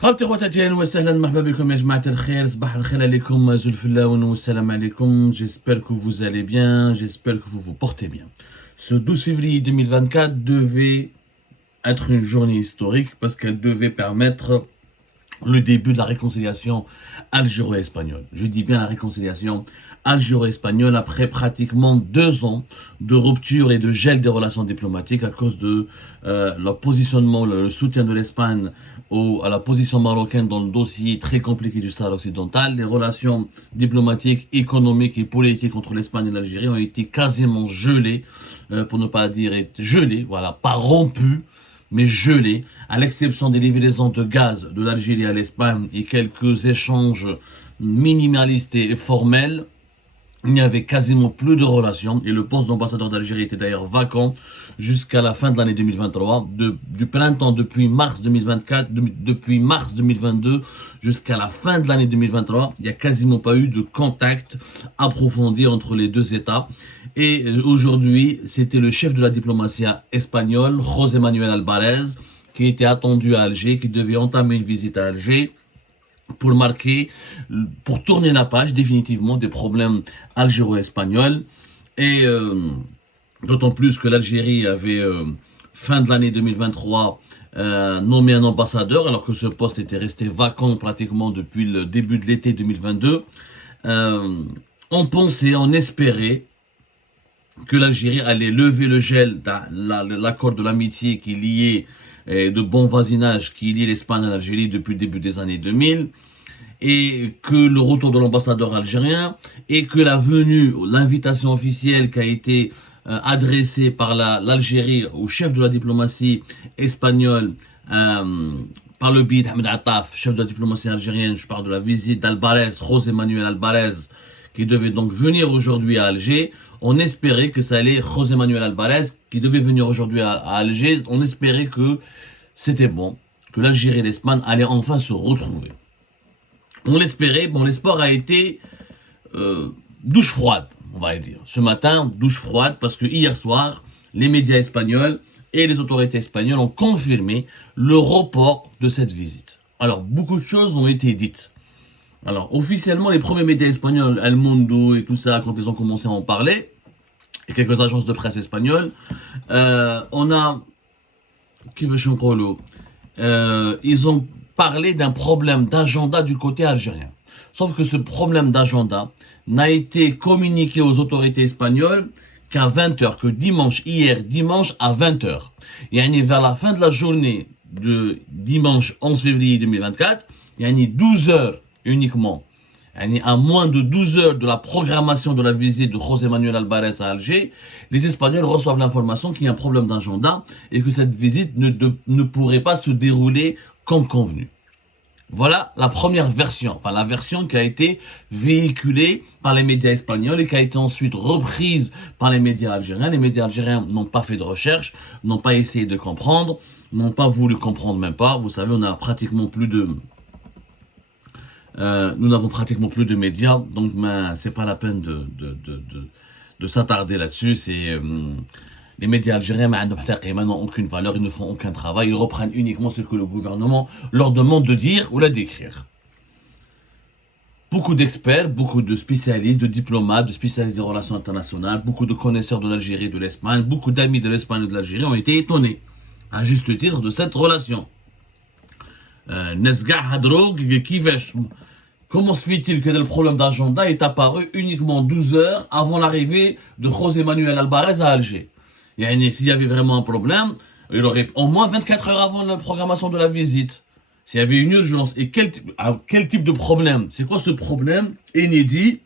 خالتي خواتاتي اهلا وسهلا مرحبا بكم يا جماعة الخير صباح الخير عليكم زلفلاون والسلام عليكم. J'espère que vous allez bien, j'espère que vous vous portez bien. Ce 12 février 2024 devait être une journée historique parce qu'elle devait permettre le début de la réconciliation algéro-espagnole. Je dis bien la réconciliation algéro-espagnole après pratiquement 2 ans de rupture et de gel des relations diplomatiques à cause de le positionnement, le soutien de l'Espagne à la position marocaine dans le dossier très compliqué du Sahara occidental. Les relations diplomatiques, économiques et politiques entre l'Espagne et l'Algérie ont été quasiment gelées, pour ne pas dire gelées, voilà, pas rompues, mais gelé, à l'exception des livraisons de gaz de l'Algérie à l'Espagne et quelques échanges minimalistes et formels. Il n'y avait quasiment plus de relations et le poste d'ambassadeur d'Algérie était d'ailleurs vacant jusqu'à la fin de l'année 2023, du printemps depuis mars 2024, depuis mars 2022 jusqu'à la fin de l'année 2023, il n'y a quasiment pas eu de contact approfondi entre les deux États. Et aujourd'hui, c'était le chef de la diplomatie espagnole, José Manuel Alvarez, qui était attendu à Alger, qui devait entamer une visite à Alger pour tourner la page définitivement des problèmes algéro-espagnols. Et d'autant plus que l'Algérie avait, fin de l'année 2023, nommé un ambassadeur, alors que ce poste était resté vacant pratiquement depuis le début de l'été 2022. On pensait, on espérait que l'Algérie allait lever le gel de l'accord de l'amitié qui liait, de bon voisinage qui liait l'Espagne à l'Algérie depuis le début des années 2000, et que le retour de l'ambassadeur algérien, et que l'invitation officielle qui a été adressée par l'Algérie au chef de la diplomatie espagnole, par le biais d'Ahmed Attaf, chef de la diplomatie algérienne. Je parle de la visite d'Alvarez, José Manuel Alvarez, qui devait donc venir aujourd'hui à Alger. On espérait que ça allait, José Manuel Alvarez, qui devait venir aujourd'hui à Alger, on espérait que c'était bon, que l'Algérie et l'Espagne allaient enfin se retrouver. On l'espérait, bon, l'espoir a été douche froide, on va dire. Ce matin, douche froide, parce que hier soir, les médias espagnols et les autorités espagnoles ont confirmé le report de cette visite. Alors, beaucoup de choses ont été dites. Alors, officiellement, les premiers médias espagnols, El Mundo et tout ça, quand ils ont commencé à en parler, et quelques agences de presse espagnoles, on a... ils ont parlé d'un problème d'agenda du côté algérien. Sauf que ce problème d'agenda n'a été communiqué aux autorités espagnoles qu'à 20h, que hier dimanche à 20h. Et vers la fin de la journée de dimanche 11 février 2024, il y a 12 heures uniquement, à moins de 12 heures de la programmation de la visite de José Manuel Alvarez à Alger, les Espagnols reçoivent l'information qu'il y a un problème d'agenda et que cette visite ne pourrait pas se dérouler comme convenu. Voilà la première version, enfin la version qui a été véhiculée par les médias espagnols et qui a été ensuite reprise par les médias algériens. Les médias algériens n'ont pas fait de recherche, n'ont pas essayé de comprendre, n'ont pas voulu comprendre même pas. Vous savez, on a pratiquement plus de... nous n'avons pratiquement plus de médias, donc c'est pas la peine de s'attarder là-dessus. Les médias algériens n'ont aucune valeur, ils ne font aucun travail, ils reprennent uniquement ce que le gouvernement leur demande de dire ou d'écrire. Beaucoup d'experts, beaucoup de spécialistes, de diplomates, de spécialistes des relations internationales, beaucoup de connaisseurs de l'Algérie et de l'Espagne, beaucoup d'amis de l'Espagne et de l'Algérie ont été étonnés, à juste titre, de cette relation. Comment se fait-il que le problème d'agenda est apparu uniquement 12 heures avant l'arrivée de José Manuel Alvarez à Alger? S'il y avait vraiment un problème, il aurait au moins 24 heures avant la programmation de la visite. S'il y avait une urgence, et quel type de problème? C'est quoi ce problème inédit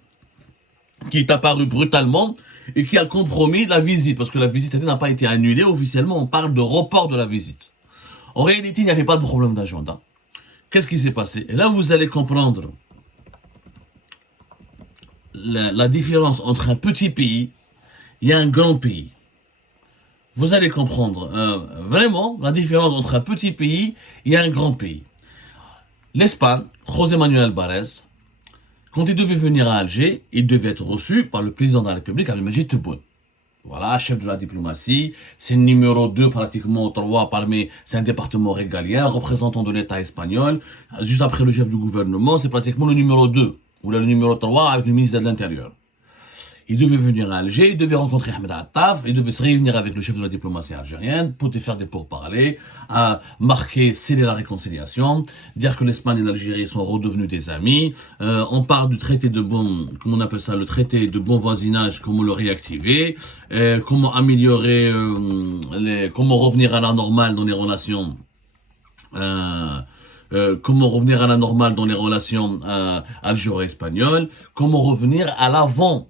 qui est apparu brutalement et qui a compromis la visite? Parce que la visite n'a pas été annulée, officiellement on parle de report de la visite. En réalité, il n'y avait pas de problème d'agenda. Qu'est-ce qui s'est passé? Et là, vous allez comprendre la différence entre un petit pays et un grand pays. Vous allez comprendre vraiment la différence entre un petit pays et un grand pays. L'Espagne, José Manuel Alvarez, quand il devait venir à Alger, il devait être reçu par le président de la République, Abdelmadjid Tebboune. Voilà, chef de la diplomatie, c'est le numéro 2 pratiquement, 3 parmi, c'est un département régalien, représentant de l'État espagnol. Juste après le chef du gouvernement, c'est pratiquement le numéro 2, ou là, le numéro 3 avec le ministre de l'Intérieur. Il devait venir à Alger, il devait rencontrer Ahmed Attaf, il devait se réunir avec le chef de la diplomatie algérienne pour faire des pourparlers, à marquer, sceller la réconciliation, dire que l'Espagne et l'Algérie sont redevenus des amis. On parle du traité de bon, comment on appelle ça, le traité de bon voisinage, comment le réactiver, comment améliorer, comment revenir à la normale dans les relations. Comment revenir à la normale dans les relations algéro-espagnoles, comment revenir à l'avant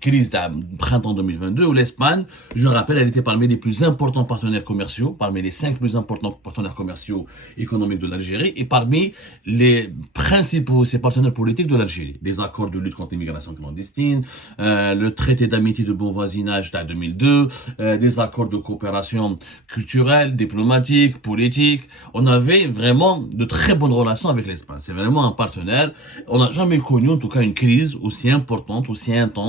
crise de printemps 2022 où l'Espagne, je rappelle, elle était parmi les plus importants partenaires commerciaux, parmi les 5 plus importants partenaires commerciaux économiques de l'Algérie et parmi les principaux partenaires politiques de l'Algérie. Les accords de lutte contre l'immigration clandestine, le traité d'amitié de bon voisinage de 2002, des accords de coopération culturelle, diplomatique, politique. On avait vraiment de très bonnes relations avec l'Espagne. C'est vraiment un partenaire. On n'a jamais connu en tout cas une crise aussi importante, aussi intense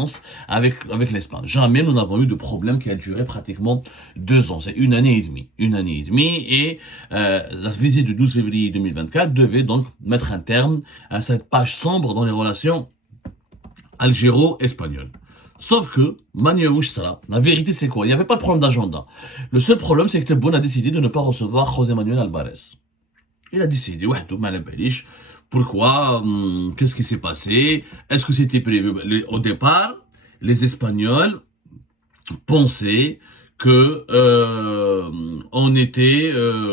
avec l'Espagne. Jamais nous n'avons eu de problème qui a duré pratiquement 2 ans. C'est une année et demie. Une année et demie et la visite du 12 février 2024 devait donc mettre un terme à cette page sombre dans les relations algéro-espagnoles. Sauf que, la vérité c'est quoi? Il n'y avait pas de problème d'agenda. Le seul problème c'est que Tebboune a décidé de ne pas recevoir José Manuel Alvarez. Il a décidé, pourquoi, qu'est-ce qui s'est passé, est-ce que c'était prévu? Au départ, les Espagnols pensaient que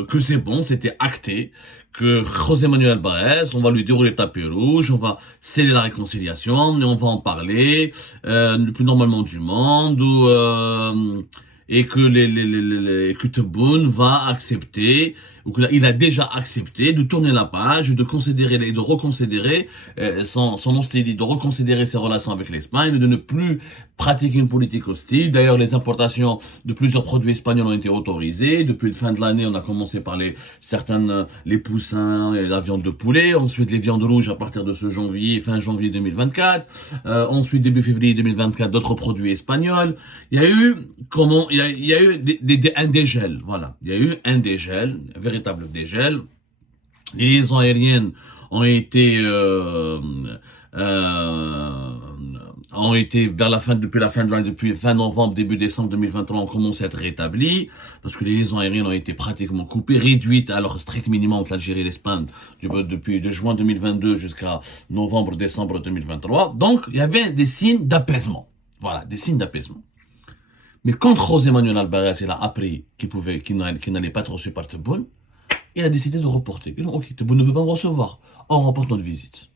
que c'est bon, c'était acté, que José Manuel Alvarez, on va lui dérouler le tapis rouge, on va sceller la réconciliation, et on va en parler le plus normalement du monde, et que Tebboune va accepter, ou qu'il a déjà accepté de tourner la page, de considérer et de reconsidérer son hostilité, de reconsidérer ses relations avec l'Espagne, de ne plus pratiquer une politique hostile. D'ailleurs, les importations de plusieurs produits espagnols ont été autorisées. Depuis la fin de l'année, on a commencé par les poussins et la viande de poulet. Ensuite, les viandes rouges à partir de fin janvier 2024. Ensuite, début février 2024, d'autres produits espagnols. Il y a eu, un dégel. Voilà. Il y a eu un dégel, véritable dégel. Les liaisons aériennes ont été depuis la fin de l'année, depuis fin novembre, début décembre 2023, ont commencé à être rétablies, parce que les liaisons aériennes ont été pratiquement coupées, réduites à leur strict minimum entre l'Algérie et l'Espagne, depuis de juin 2022 jusqu'à novembre-décembre 2023. Donc, il y avait des signes d'apaisement. Voilà, des signes d'apaisement. Mais quand José Manuel Alvarez, il a appris qu'il n'allait pas être reçu par Tebboune, il a décidé de reporter. Il a dit, ok, Tebboune ne veut pas me recevoir. On reporte notre visite.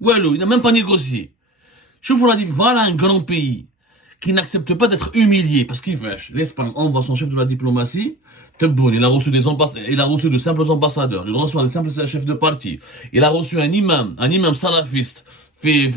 Walou, il n'a même pas négocié. Je vous l'ai dit, voilà un grand pays qui n'accepte pas d'être humilié. Parce qu'il veut, l'Espagne envoie son chef de la diplomatie, Tebboune, il a reçu de simples ambassadeurs, il reçoit de simples chefs de parti, il a reçu un imam salafiste, fait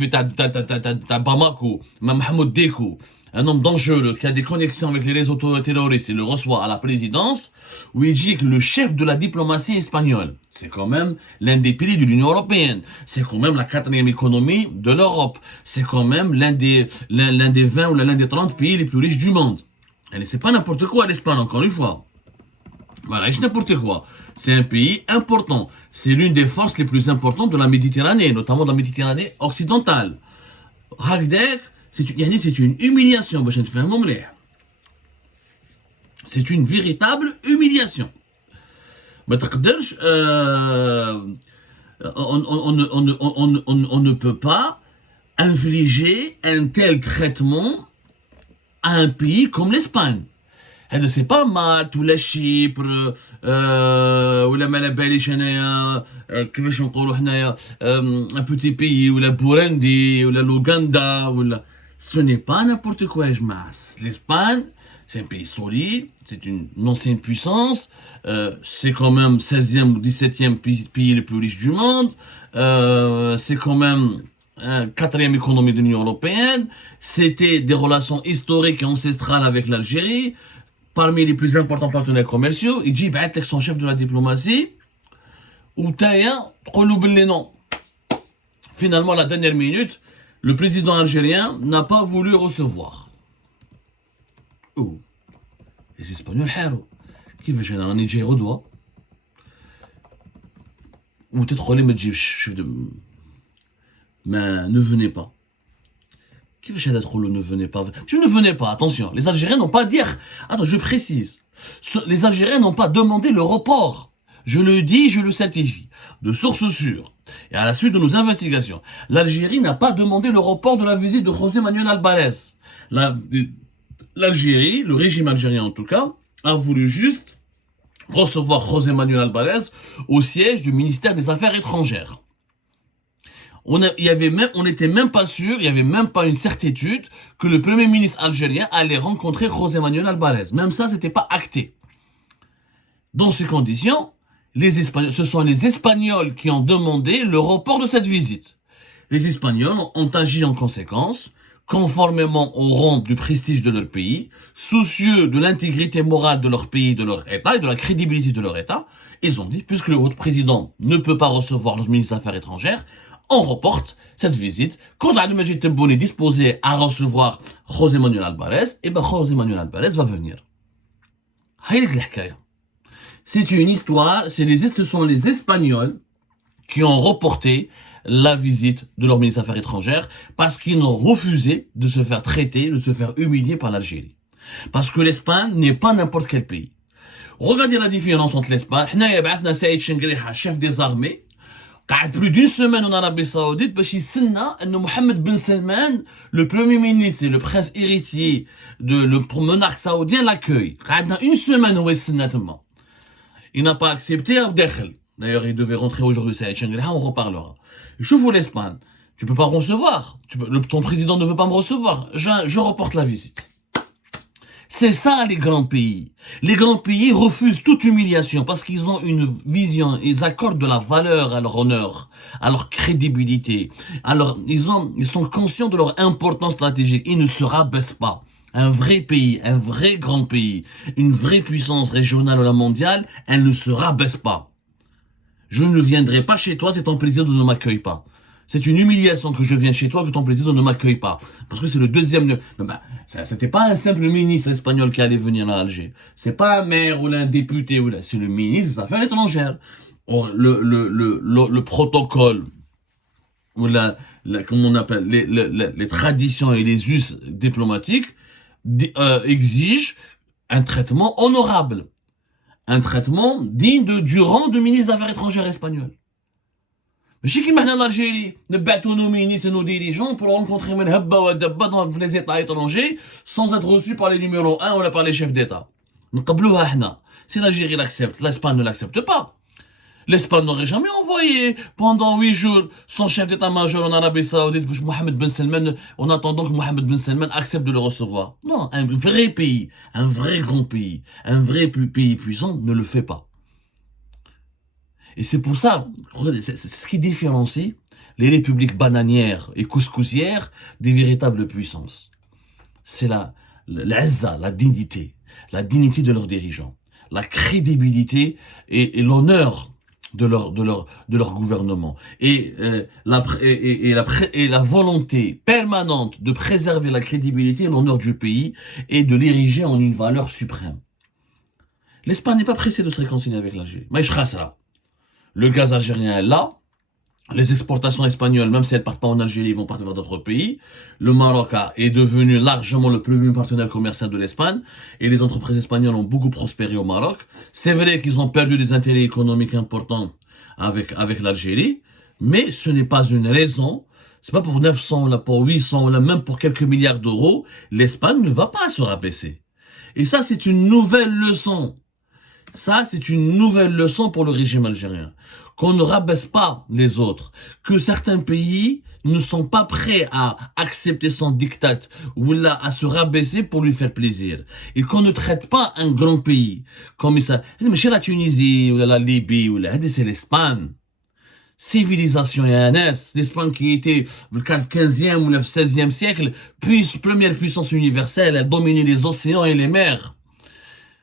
Bamako, Mahmoud Dekou, un homme dangereux qui a des connexions avec les réseaux terroristes, il le reçoit à la présidence, où il dit que le chef de la diplomatie espagnole, c'est quand même l'un des piliers de l'Union européenne, c'est quand même la 4e économie de l'Europe, c'est quand même l'un des 20 ou l'un des 30 pays les plus riches du monde. Et c'est pas n'importe quoi l'Espagne, encore une fois. Voilà, c'est n'importe quoi. C'est un pays important. C'est l'une des forces les plus importantes de la Méditerranée, notamment de la Méditerranée occidentale. Hagdek, c'est une humiliation. C'est une véritable humiliation. On ne peut pas infliger un tel traitement à un pays comme l'Espagne. C'est pas Malte ou la Chypre ou la Malabalish, un petit pays, ou la Burundi, ou la l'Ouganda, ce n'est pas n'importe quoi, l'Espagne, c'est un pays solide, c'est une ancienne puissance, c'est quand même 16e ou 17e pays le plus riche du monde, c'est quand même 4e économie de l'Union européenne, c'était des relations historiques et ancestrales avec l'Algérie, parmi les plus importants partenaires commerciaux. Il dit, avec son chef de la diplomatie, ou Taïa, les noms. Finalement, à la dernière minute, le président algérien n'a pas voulu recevoir. حقوا les Espagnols حاروا كيفاش انا راني جاي غدوه وتدخلي ما تجيبش ما ne venez pas. كيفاش هذا تقولوا ne venez pas? Tu ne venez pas, attention, les Algériens n'ont pas dit, attends, je précise, les Algériens n'ont pas demandé le report, je le dis, je le certifie, de sources sûres, et à la suite de nos investigations, l'Algérie n'a pas demandé le report de la visite de José Manuel Alvarez. L'Algérie, le régime algérien en tout cas, a voulu juste recevoir José Manuel Alvarez au siège du ministère des Affaires étrangères. On n'était même pas sûr, il n'y avait même pas une certitude que le premier ministre algérien allait rencontrer José Manuel Alvarez. Même ça, c'était pas acté. Dans ces conditions, ce sont les Espagnols qui ont demandé le report de cette visite. Les Espagnols ont agi en conséquence, conformément au rang du prestige de leur pays, soucieux de l'intégrité morale de leur pays, de leur État et de la crédibilité de leur État. Ils ont dit, puisque le haut président ne peut pas recevoir le ministre des Affaires étrangères, on reporte cette visite. Quand Abdelmajid Tebboune est disposé à recevoir José Manuel Alvarez, et ben José Manuel Alvarez va venir. C'est une histoire, ce sont les Espagnols qui ont reporté la visite de leur ministre des Affaires étrangères parce qu'ils ont refusé de se faire traiter, de se faire humilier par l'Algérie. Parce que l'Espagne n'est pas n'importe quel pays. Regardez la différence entre l'Espagne. Chef des armées, قعد plus d'une semaine en Arabie Saoudite باش يستنى ان محمد بن سلمان le premier ministre et le prince héritier de le monarque saoudien l'accueille. قعدنا une semaine هو يستنى تما. Il n'a pas accepté ودخل. D'ailleurs, il devait rentrer aujourd'hui Saïd Chengriha, on reparlera. Je vous l'Espagne, tu peux pas me recevoir. Ton président ne veut pas me recevoir. Je reporte la visite. C'est ça les grands pays. Les grands pays refusent toute humiliation parce qu'ils ont une vision, ils accordent de la valeur à leur honneur, à leur crédibilité. Alors, ils sont conscients de leur importance stratégique. Ils ne se rabaissent pas. Un vrai pays, un vrai grand pays, une vraie puissance régionale ou la mondiale, elle ne se rabaisse pas. Je ne viendrai pas chez toi si ton président ne m'accueille pas. C'est une humiliation que je vienne chez toi, que ton président ne m'accueille pas. Parce que c'est le deuxième... C'était pas un simple ministre espagnol qui allait venir à Alger. C'est pas un maire ou un député. C'est le ministre des Affaires étrangères. Or, le protocole, ou comment on appelle, les traditions et les us diplomatiques exigent un traitement honorable. Un traitement digne du rang de ministre des Affaires étrangères espagnol. ماشي كيما حنا l'Algérie نبعثوا nos ministres et nos dirigeants pour rencontrer من هبه ودبه dans les États étrangers sans être reçus par les numéros 1 ou par les chefs d'État. نقبلوها حنا. Si l'Algérie l'accepte, l'Espagne ne l'accepte pas. L'Espagne n'aurait jamais envoyé pendant 8 jours son chef d'état-major en Arabie Saoudite pour Mohamed Ben Salman en attendant que Mohamed Ben Salman accepte de le recevoir. Non, un vrai pays, un vrai grand pays, un vrai pays puissant ne le fait pas. Et c'est pour ça, c'est ce qui différencie les républiques bananières et couscousières des véritables puissances. C'est la dignité de leurs dirigeants, la crédibilité et l'honneur de leur gouvernement et la volonté permanente de préserver la crédibilité et l'honneur du pays et de l'ériger en une valeur suprême. L'Espagne n'est pas pressée de se réconcilier avec l'Algérie. Mais je reste là. Le gaz algérien est là. Les exportations espagnoles, même si elles partent pas en Algérie, vont partir vers d'autres pays. Le Maroc est devenu largement le premier partenaire commercial de l'Espagne. Et les entreprises espagnoles ont beaucoup prospéré au Maroc. C'est vrai qu'ils ont perdu des intérêts économiques importants avec l'Algérie. Mais ce n'est pas une raison. C'est pas pour 900, là, pour 800, là, même pour quelques milliards d'euros. L'Espagne ne va pas se rabaisser. Et ça, c'est une nouvelle leçon. Ça, c'est une nouvelle leçon pour le régime algérien. Qu'on ne rabaisse pas les autres. Que certains pays ne sont pas prêts à accepter son diktat ou là, à se rabaisser pour lui faire plaisir. Et qu'on ne traite pas un grand pays comme ça. Mais chez la Tunisie ou la Libye ou c'est l'Espagne. Civilisation Yannès, l'Espagne qui était le 15e ou le 16e siècle, puis première puissance universelle, elle dominait les océans et les mers.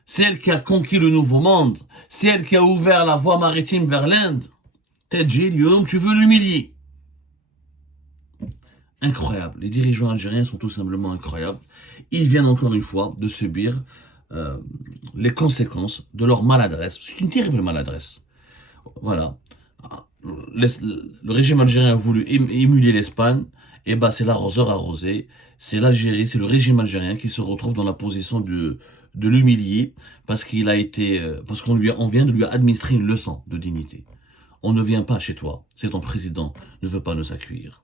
C'est elle qui a conquis le nouveau monde. C'est elle qui a ouvert la voie maritime vers l'Inde. Tu veux l'humilier. incroyable. Les dirigeants algériens sont tout simplement incroyables. Ils viennent encore une fois de subir euh, les conséquences de leur maladresse. C'est une terrible maladresse. Voilà. Le régime algérien a voulu émuler l'Espagne, et bah c'est l'arroseur arrosé. C'est l'Algérie, c'est le régime algérien qui se retrouve dans la position de l'humilier parce qu'il a été, parce on vient de lui administrer une leçon de dignité. On ne vient pas chez toi, c'est ton président ne veut pas nous accueillir.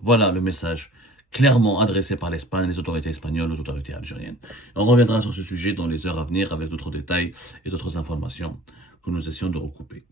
Voilà le message clairement adressé par l'Espagne, les autorités espagnoles, aux autorités algériennes. On reviendra sur ce sujet dans les heures à venir avec d'autres détails et d'autres informations que nous essayons de recouper.